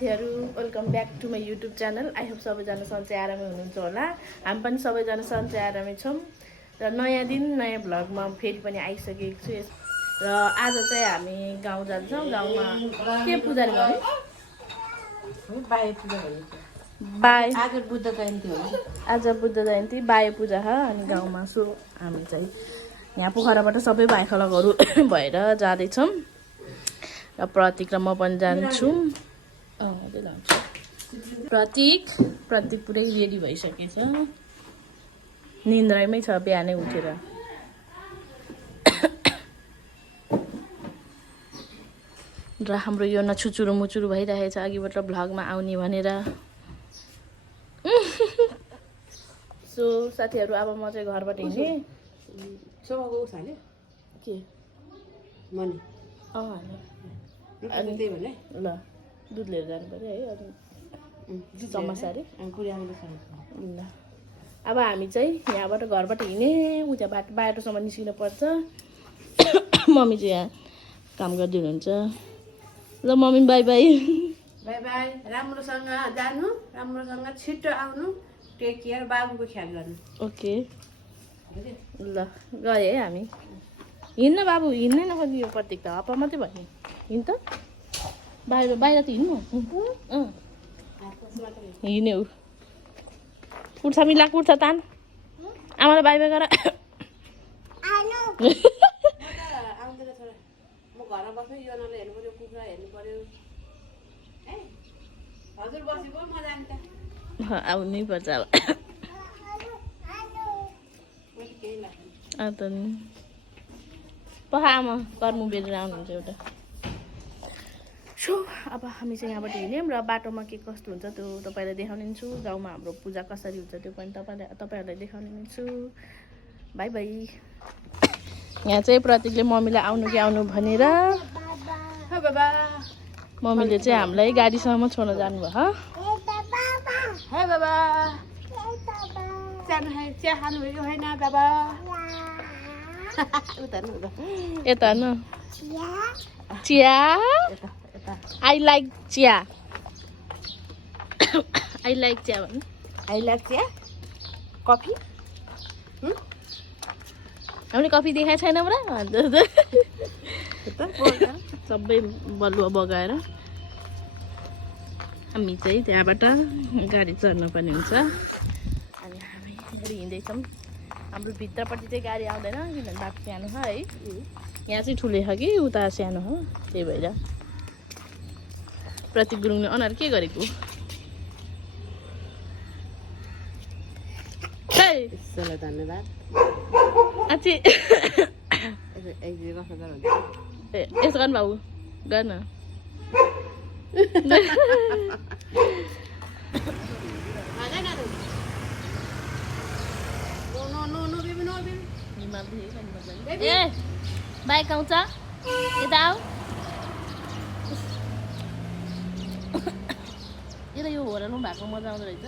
साथीहरु welcome back to my YouTube channel. I hope सबैजना सन्चै आरामै हुनुहुन्छ होला। हामी पनि सबैजना सन्चै आरामै छौँ र नयाँ दिन नयाँ भ्लगमा फेरि पनि आइसकेको छु। र आज चाहिँ हामी गाउँ जान्छौँ। गाउँमा के पूजा गर्ने? बाहे पूजा भनेको बाय आज बुद्ध जयन्ती हो। आज बुद्ध जयन्ती बाय पूजा हो। अनि गाउँमा सो हामी चाहिँ यहाँ पोखराबाट सबै भाइखलाहरू भएर जाँदैछौँ र प्रतीक र म पनि जान्छौँ। प्रतीक पुरै रेडी भइसकेछ, निन्द्रामै छ बिहानै उठेर। र हाम्रो यो नछुचुरु मुचुरु भइरहेछ अघिबाट भ्लगमा आउने भनेर। सो साथीहरू अब म चाहिँ घरबाट हिँडेँ। सोमाको उस हाल्यो के मनी अनि त्यही भने ल दुध लिएर जानु पर्यो है। अनि चम्मासारी पुर्याउनु छ। ल अब हामी चाहिँ यहाँबाट घरबाट हिँडेँ उता बाटोसम्म निस्किनु पर्छ। मम्मी चाहिँ यहाँ काम गर्दै हुनुहुन्छ। ल mummy by by. By by. राम्रोसँग जानु, राम्रोसँग छिट्टो आउनु, टेक केयर, बाबुको ख्याल गर्नु। ओके ल गए है हामी। हिँड्न बाबु, हिँड्नै नखोज्नु यो प्रत्येक त हप्पा मात्रै भयो। हिँड त बाहिर त हिँड्नु। हिँड्यो कुर्छ मिला कुर्छ तान आमालाई बाई बाई गर। आउँदैन छोरा, म घरमा बस्नु, यो नले हेर्नु पर्यो, कुखुरा हेर्नु पर्यो। हजुर बसेको म जान्छ आउनै पर्छ अब। केही लाग्छ अन्त नि पख आमा कर्म बेरेर आउनुहुन्छ एउटा। सो अब हामी चाहिँ यहाँबाट हिँड्यौँ र बाटोमा के कस्तो हुन्छ त्यो तपाईँलाई देखाउने छु। गाउँमा हाम्रो पूजा कसरी हुन्छ त्यो पनि तपाईँहरूलाई देखाउने छु। By by. यहाँ चाहिँ प्रतीकले मम्मीलाई आउनु कि आउनु भनेर बाबा मम्मीले चाहिँ हामीलाई गाडीसम्म छोड्न जानुभयो। हे बाबा चिया खानु भएको होइन बाबा? उता यता न चिया। आई लाइक चिया। आई लाइक चिया भन्नु। आई लाइक चिया। कफी हामीले कफी देखाएको छैन पुरा सबै बलुवा बगाएर हामी चाहिँ त्यहाँबाट गाडी चढ्नु पर्ने हुन्छ। अनि हामी हिँड्दैछौँ। हाम्रो भित्रपट्टि चाहिँ गाडी आउँदैन किनभने बाटो सानो छ है। यहाँ चाहिँ ठुलै छ कि उता सानो हो, त्यही भएर। प्रतीक गुरुङले अनुहार के गरेको? धन्यवाद। आछि यसो गर्नु बाबु गर्न। ए बाइक आउँछ यता आऊ। यता यो होरलमा भएको मजा आउँदो रहेछ।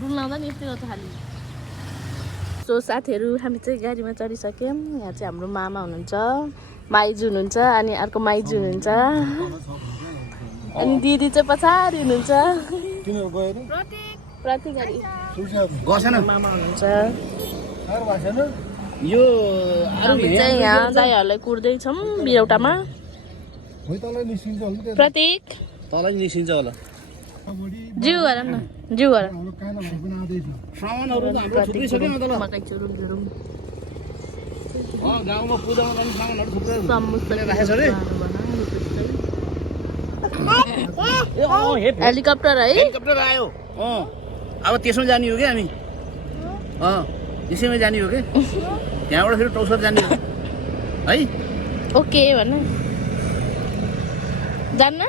डुल्लाउँदा नि यस्तै गर्छ खालि। सो साथीहरू हामी चाहिँ गाडीमा चढिसक्यौँ। यहाँ चाहिँ हाम्रो मामा हुनुहुन्छ, माइजू हुनुहुन्छ, अनि अर्को माइजू हुनुहुन्छ, अनि दिदी चाहिँ पछाडि हुनुहुन्छ। प्रतीक मामा हुनुहुन्छ। हामी चाहिँ यहाँ दाइहरूलाई कुर्दैछौँ बिरौटामा। प्रतीक तलै निस्किन्छ होला। जिउ गर न, जिउ गर। सामानहरू त हाम्रो थुप्रै छ क्या मतलब। मकै चुरुम चुरुम गाउँमा पूजामा लाने सामानहरू थुप्रै समोसा राखेको छ रे। हेलिकप्टर है। हेलिकप्टर आयो। अब त्यसमा जाने हो क्या हामी। त्यसैमा जाने हो क्या। त्यहाँबाट फेरि टौसर जाने हो है। ओके भन्नु जान्न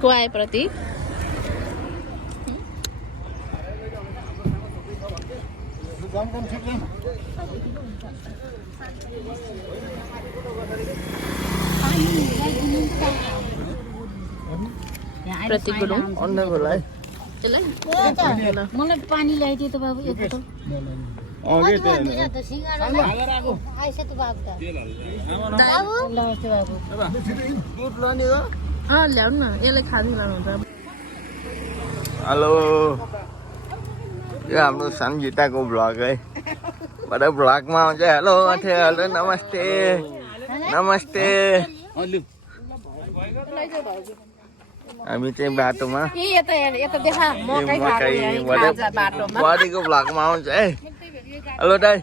को आए प्रतीक? प्रतीक गुरुङ यसलाई मलाई पानी ल्याइदियो त बाबु एक बोतल आइस त बाबु त बाबु नमस्ते बाबु ल्याउनु न यसलाई खानु लानुहुन्छ हेलो यो हाम्रो सन्जिताको भ्लग है बडा भ्लगमा आउँछ हेलो हेलो नमस्ते नमस्ते हामी चाहिँ बाटोमा बडीको भ्लगमा आउँछ है हेलो दाइ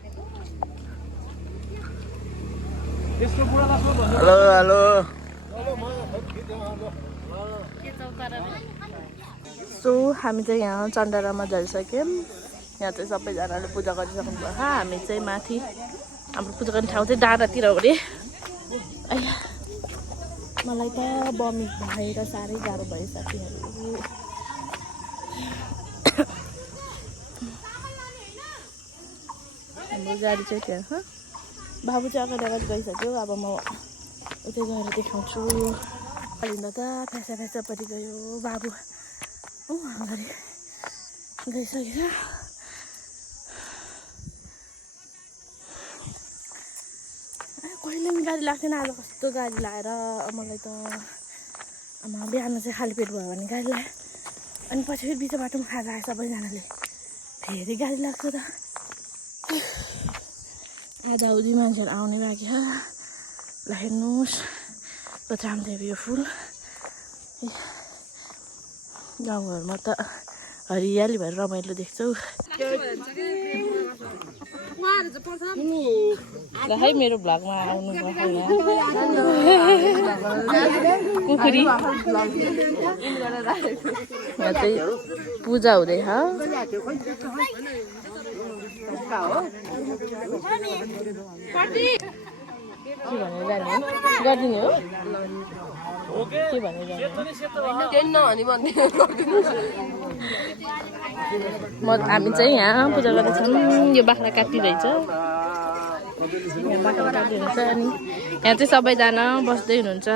हेलो हेलो सो हामी चाहिँ यहाँ चण्डारामा झरिसक्यौँ यहाँ चाहिँ सबैजनाले पूजा गरिसक्नु भयो हामी चाहिँ माथि हाम्रो पूजा गर्ने ठाउँ चाहिँ डाँडातिर हो अरे आया मलाई त बमी भएर साह्रै गाह्रो भयो साथीहरू हाम्रो गाडी चाहिँ त्यहाँ बाबु चाहिँ अगाडि अगाडि गइसक्यो अब म उतै गएर देखाउँछु अलिँदा त फ्यासा फ्यासापट्टि गयो बाबु अगाडि गइसकेर कहिले पनि गाडी लाग्थेन आज कस्तो गाडी लगाएर मलाई त आमा बिहान चाहिँ खाली पेट भयो भने गाडी लाग्यो अनि पछि फेरि बिच बाटोमा खाजा आयो सबैजनाले फेरि गाडी लाग्छ त आज आउँदै मान्छेहरू आउने बाँकी छ ल हेर्नुहोस् कति राम्रो यो फुल गाउँघरमा त हरियाली भएर रमाइलो देख्छौ ल है मेरो भ्लगमा आउनु कुखुरी यहाँ चाहिँ पूजा हुँदैछ के भनेर जाने गरिदिने हो के भनेर हामी चाहिँ यहाँ पूजा गर्दैछौँ यो बाख्रा काटिरहेछ यहाँ बाख्रा काटिरहेछ अनि यहाँ चाहिँ सबैजना बस्दै हुनुहुन्छ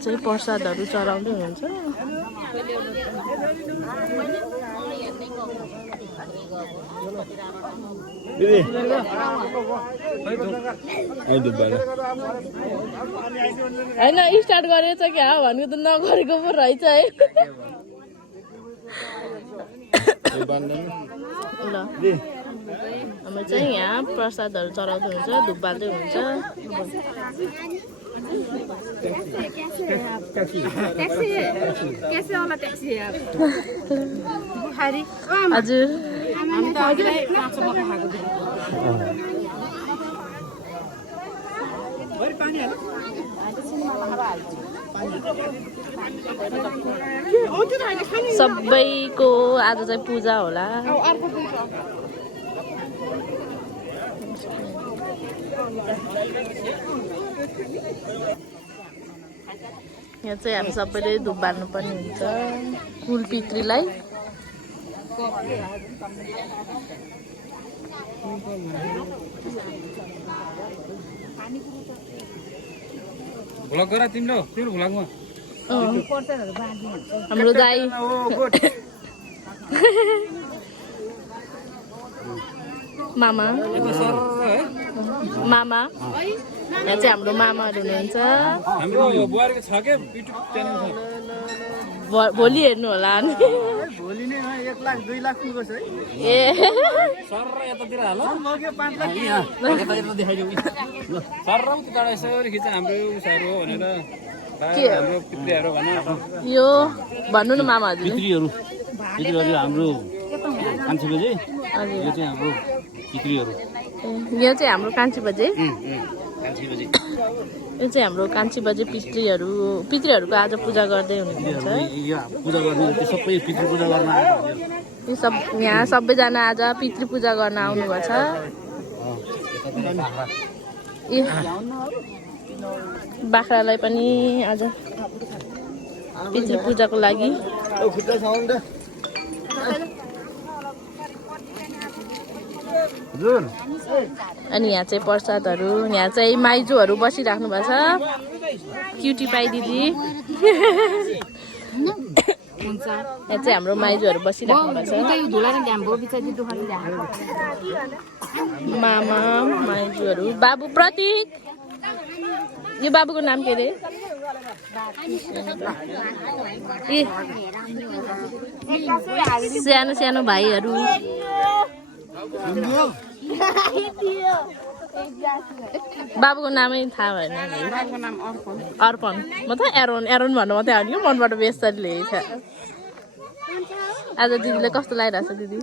चाहिँ प्रसादहरू चढाउँदै हुनुहुन्छ होइन स्टार्ट गरेछ क्या भनेको त नगरेको पो रहेछ है ल हामी चाहिँ यहाँ प्रसादहरू चढाउँदै हुन्छ धुप बाल्दै हुन्छ हजुर सबैको आज चाहिँ पूजा होला यहाँ चाहिँ हामी सबैले धुप बाल्नु पर्ने हुन्छ कुल पितृलाई भ्लग गर तिम्रो तिम्रो भ्लगमा हाम्रो दाइ मामा मामा यहाँ चाहिँ हाम्रो मामाहरू हुनुहुन्छ हाम्रो बुहारीको छ के युट्युब च्यानल छ भोलि हेर्नु होला नि भोलि नै 1 लाख 2 लाख पुग्छ है ए सर यतातिर हाल लग्यो 5 लाख यतातिर देखाइदिउ ल सर र उता टाढा यसरी खिच हाम्रो उसारो हो भनेर हाम्रो पितृहरू भन्न यो भन्नु न मामा हजुर पितृहरू हाम्रो कान्छी बजे यो चाहिँ हाम्रो पितृहरू यो चाहिँ हाम्रो कान्छी बजे कान्छी बजे यो चाहिँ हाम्रो कान्छी बजे पितृहरूको आज पूजा गर्दै हुनुहुन्छ यो पूजा गर्ने त्यो सबै पितृ पूजा गर्न आएको यो सब यहाँ सबैजना आज पितृ पूजा गर्न आउनुभएको छ बाख्रालाई पनि आज पितृ पूजाको लागि अनि यहाँ चाहिँ प्रसादहरू यहाँ चाहिँ माइजूहरू बसिराख्नु भएको छ क्युटी पाई दिदी यहाँ चाहिँ हाम्रो माइजूहरू बसिरहेको छ मामा माइजूहरू बाबु प्रतीक यो बाबुको नाम के अरे सानो सानो भाइहरू बाबुको नामै थाहा भएन अर्पण म त एरोन एरोन भन्नु मात्रै आउने मनबाट बेसरी ल्याएछ आज दिदीले कस्तो लागिरहेछ दिदी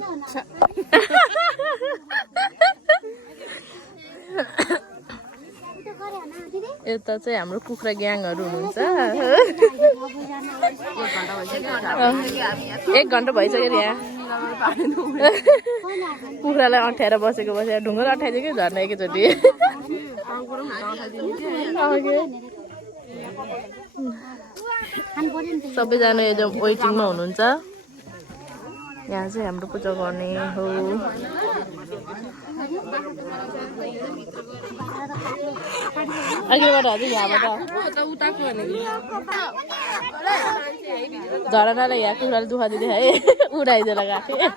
यता चाहिँ हाम्रो कुखुरा ग्याङहरू हुनुहुन्छ 1 घन्टा भइसक्यो यहाँ कुखुरालाई अँठ्याएर बसेको ढुङ्गा अँठाइदियो कि झर्न एकैचोटि सबैजना यो वेटिङमा हुनुहुन्छ यहाँ चाहिँ हाम्रो पूजा गर्ने हो अघिबाट हजुर यहाँबाट झरनालाई यहाँ कुखुराले दुःख दिँदै है उडाइदिएला गएको थिएँ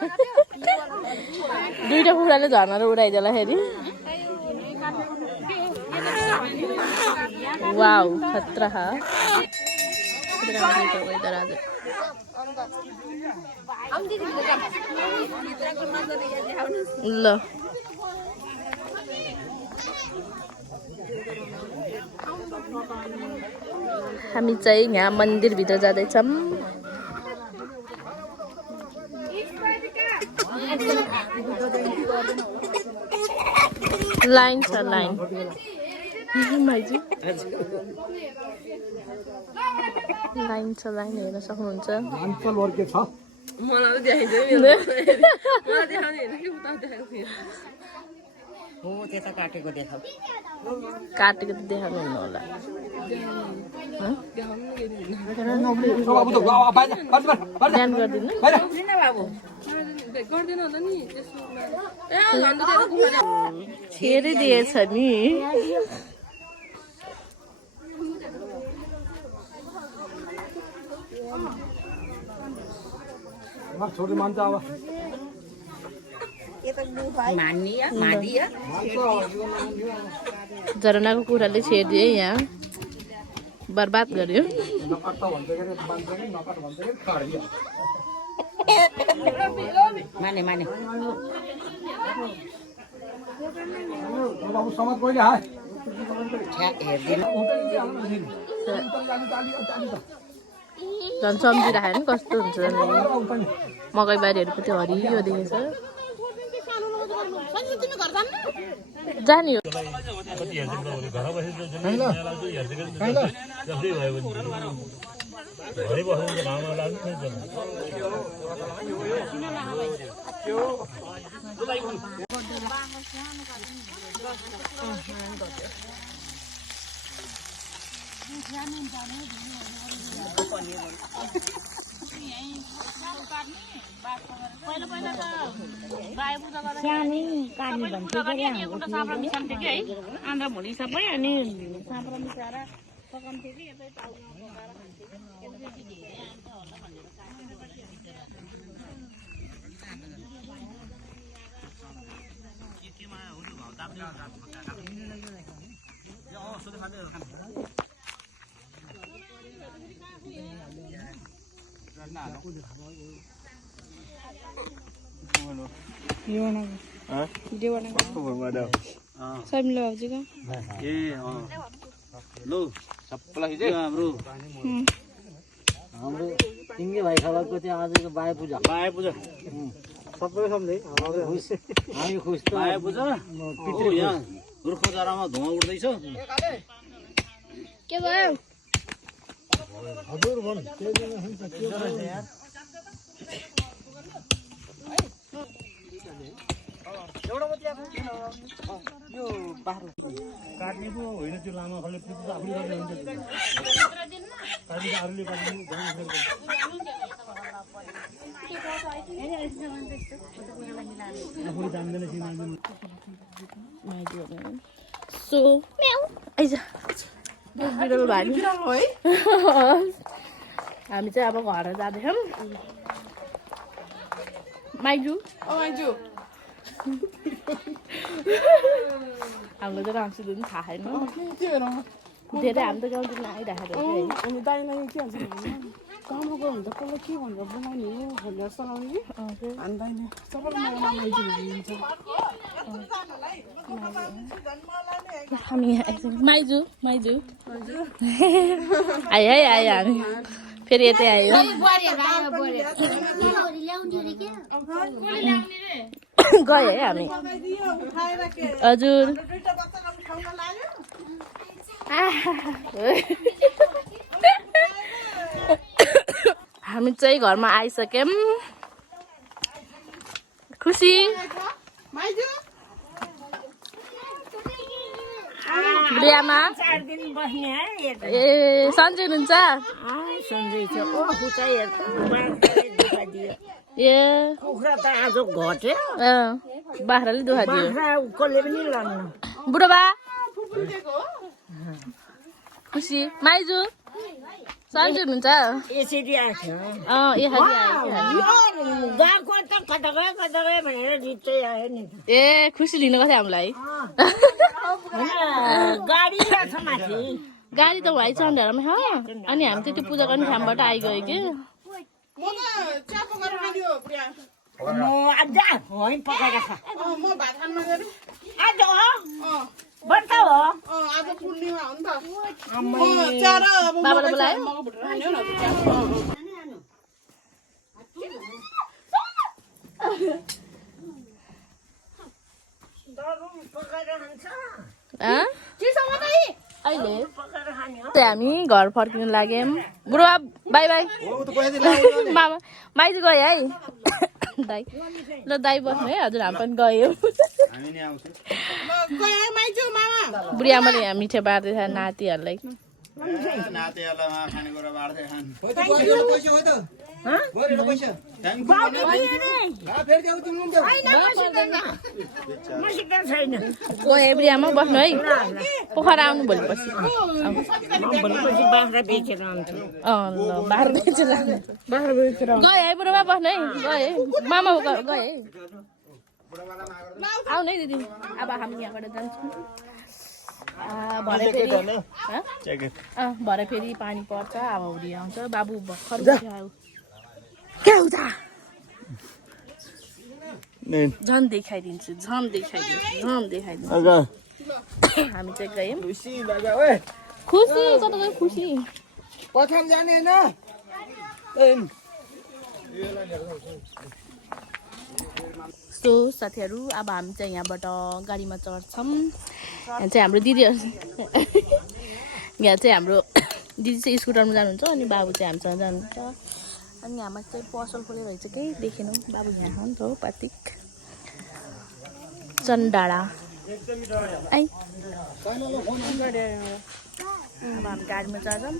2टा कुखुराले झरनाले उडाइदिएलाखेरि वाउ खतरा ल हामी चाहिँ यहाँ मन्दिरभित्र जाँदैछौँ लाइन छ लाइन लाइन छ लाइन हेर्न सक्नुहुन्छ काटेको त देखाउनु हुन्न होला ध्यान गरिदिनु छेरिदिएछ नि छोरी मान्छ अब झरनाको कुराले छेडिदियो यहाँ बर्बाद गर्यो माने माने बाबु समाज कहिले हाय झन् सम्झिराखेर नि कस्तो हुन्छ मकैबारीहरू पनि त्यो हरियो देखेछ जाने हो आन्द्रा भोलि सबै अनि साँप्रा मिसाएर पकाउँथ्यो कि यतै हाम्रो सिङ्गे भाइ खलाको चाहिँ आजको बाहे पूजा सबै सम्झै हामी खुस बाहे पूजा पितृ यहाँ रुखको जरामा धुवा उड्दैछ के भयो हजुर भन् के यार एउटा मात्रै यो बाह्र काट्नेको होइन त्यो लामा खले आफूले गर्ने हुन्छ अरूले आफूले जान्दैन सो आइज बिरालो भाइ बिरालो है हामी चाहिँ अब घर जाँदैछौँ माइजू माइजू हाम्रो चाहिँ राम्रोसित पनि थाहा छैन के हेर धेरै हामी त गाउँतिर आइराखेको छ अनि दाइलाई के भन्छ काममा गयो भने त कसलाई के भनेर बोलाउने हो भनेर सघाउने कि अनि दाइले सबैलाई माइजू भनिदिन्छ हामी माइजू माइजू आयो है आयो हामी फेरि यतै आयो गयो है हामी हजुर हामी चाहिँ घरमा आइसक्यौँ खुसी बिहामा 4 दिन बस्ने है ए सन्चै हुनुहुन्छ सन्जय छ ओ खुचा दियो ए कुखुरा त आज घट्यो बाख्राले दुखा दियो बाख्रा कसले पनि लान्न बुढोबा खुसी माइजू सन्चै हुनुहुन्छ यसरी आएको ए खालि गएको त कता गयो भनेर जित्दै आयो नि ए खुसी लिनु गएको थियो हामीलाई गाडी रहेछ माथि गाडी त भाइ चण्डारामै छ अनि हामी चाहिँ त्यो पूजा गर्ने ठाउँबाट आइगयो कि म चिया पकाएर खादियो प्रिया म आज होइन पकाएर खा म भात खानमा गएर आज हो बर्ता हो आज पूर्णिमा हो नि त म चिया र अब बाबाले बोलायो मको भुटेर खाने हो न चिया अहिले चाहिँ हामी घर फर्किनु लाग्यौँ बुढा बाई बाई मामा माइजू गयो है दाई ल दाई बस्नु है हजुर हामी पनि गयौँ बुढी आमाले यहाँ मिठो बाँड्दैछ नातिहरूलाई गयो बुढी आमा बस्नु है पोखरा आउनु भोलिपछि बाख्रा बेचेर आउँछु ल बाख्रा बेचेर गयो है बुढोमा बस्नु है गयो है मामा गयो है आउनु है दिदी अब हामी यहाँबाट जान्छौँ भरे फेरि पानी पर्छ अब हुरी आउँछ बाबु भर्खर झन् देखाइदिन्छु हामी चाहिँ गयौँ खुसी कता गयो खुसी पठाम जाने होइन सो साथीहरू अब हामी चाहिँ यहाँबाट गाडीमा चढ्छौँ यहाँ चाहिँ हाम्रो दिदीहरू यहाँ चाहिँ हाम्रो दिदी चाहिँ स्कुटरमा जानुहुन्छ अनि बाबु चाहिँ हामीसँग जानुहुन्छ अनि हाम्रो चाहिँ पसल खोलेर रहेछ केही देखेनौँ बाबु यहाँ हो नि त हो पातिक चन्डाडा है अब हामी गाडीमा चढ्छौँ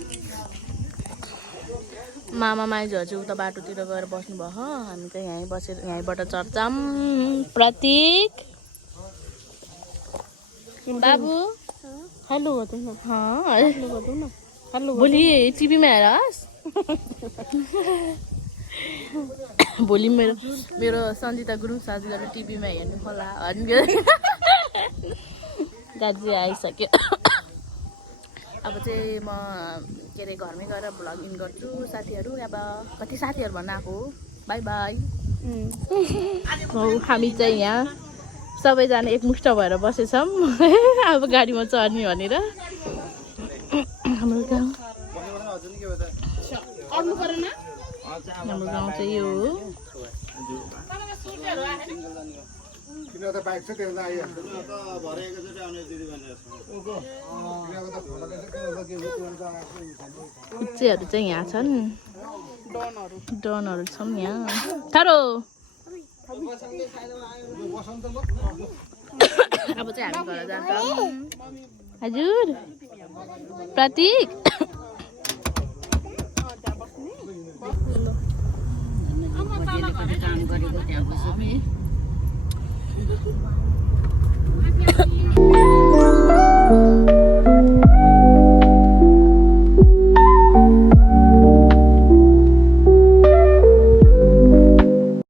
मामा माइजूहरू चाहिँ उता बाटोतिर गएर बस्नुभयो हामी चाहिँ यहीँ बसेर यहीँबाट चढ्छौँ प्रतीक बाबु हेलो गर्दै न हेलो गर्दै न हेलो भोलि टिभीमा हेरोस् भोलि मेरो सन्जिता गुरुङ साथीहरू टिभीमा हेर्नु होला दाजु आइसक्यो अब चाहिँ म के अरे घरमै गएर भ्लग इन गर्छु साथीहरू अब कति साथीहरू भन्न आएको बाई बाई हामी चाहिँ यहाँ सबैजना एकमुष्ट भएर बसेछौँ अब गाडीमा चढ्ने भनेर हाम्रो गाउँ चाहिँ यो हो कुच्चेहरू चाहिँ यहाँ छन् डनहरू छन् यहाँ थारो अब चाहिँ हामी घर जान्छौँ हजुर प्रतीक काम गरेको त्यहाँ बस्यो